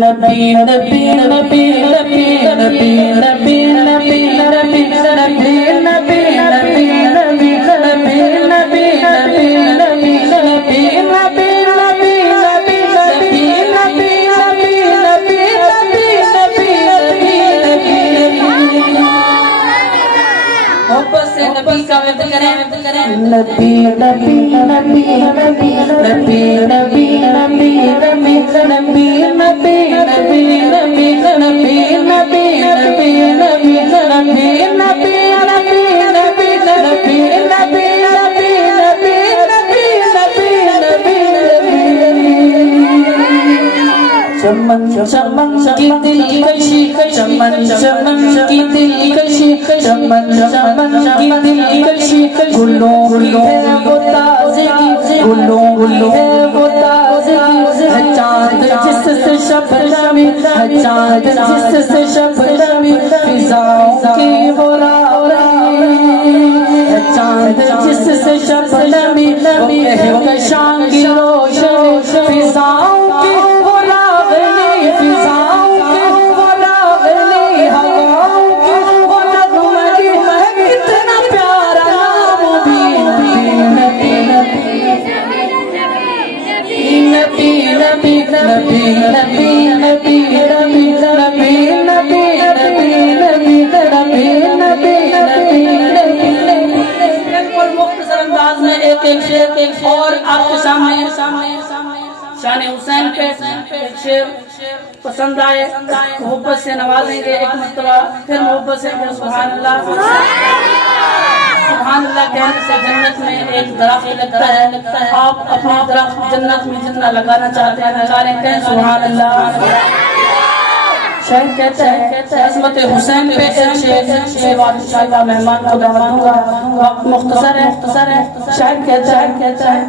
نبی نبی نبی نبی نبی نبی نبی نبی نبی نبی نبی نبی نبی نبی نبی نبی نبی نبی کا وعدہ کریں نبی نبی نبی نبی نبی نبی نبی نبی نبی نبی نبی نبی نبی نبی نبی نبی نبی نبی چمن چمن کی دل کشی چمن چمن کی دل کشی چمن چمن کی دل کشی گلوں گلوں ہے وہ تازگی گلوں گلوں ہے وہ تازگی ہے چاند جس سے شبنمی ہے چاند جس سے شبنمی فضاؤں کی وہ راوی ہے چاند جس سے شبنمی وہ کہکشاں کی روشنی فضاؤں کی اور آپ کے سامنے شان حسین پہ ایک شعر پسند آئے محبت سے نوازیں گے ایک مرتبہ پھر محبت سے سبحان اللہ سبحان اللہ کہنے سے جنت میں ایک درخت لگتا ہے آپ اپنے درخت جنت میں جتنا لگانا چاہتے ہیں لگا لیں کہیں سبحان اللہ شاید کہتا ہے عظمت حسین پہ ایک شعر انشاءاللہ مہمان کو دعوت دوں گا وقت مختصر ہے شاید کہتا ہے